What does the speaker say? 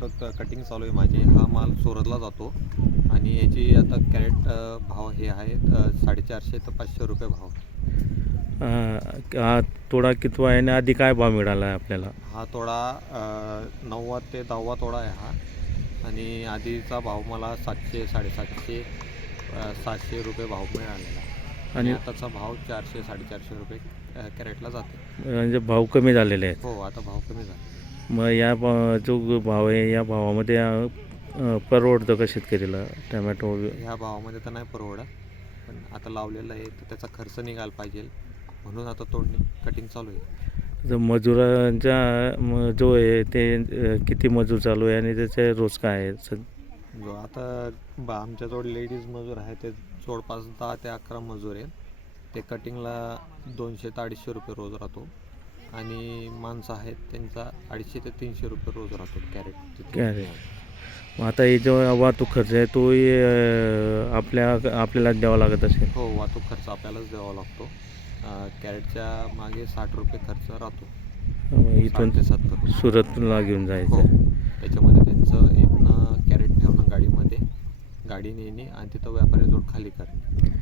Tomato cutting चालू आहे माझी. हा माल सुरतला जातो आणि याची आता कॅरेट भाव हे आहे 450 ते 500 रुपये भाव. हा तोडा कितवा आहे आणि आधी काय भाव मिळाला आहे आपल्याला? हा तोडा 9वा ते 10वा तोडा आहे हा. आणि आधीचा भाव मला 700 750 700 रुपये भाव मिळालेला आणि आणि आताचा भाव 400 450 रुपये कॅरेटला जाते. म्हणजे भाव कमी झालेले आहेत. हो, आता भाव कमी झाला. मग जो भाव आहे या भावामध्ये परवडतं का शेतकरीला टोमॅटो? ह्या भावामध्ये तर नाही परवडत, पण आता लावलेलं आहे तर त्याचा खर्च निघायला पाहिजे म्हणून आता तोडणी कटिंग चालू आहे. जो मजुरांचा जो आहे ते किती मजूर चालू आहे आणि त्याचे रोज काय आहे? जो आता आमच्याजवळ लेडीज मजूर आहे ते जवळपास 10 ते 11 मजूर आहेत. ते कटिंगला 200 ते 250 रुपये रोज राहतो आणि माणसं आहेत त्यांचा 250 ते 300 रुपये रोज राहतो कॅरेट. मग आता हे जो वाहतूक खर्च आहे तो आपल्यालाच द्यावा लागत असेल. हो, वाहतूक खर्च आपल्यालाच द्यावा लागतो. कॅरेटच्या मागे 60 रुपये खर्च राहतो. इथून 60 ते 70 रुपये. सुरतला घेऊन हो, जायचं. त्याच्यामध्ये त्यांचं इथनं कॅरेट ठेवणं गाडीमध्ये, गाडी नेणे आणि तिथं व्यापाऱ्याजवळ खाली करणे.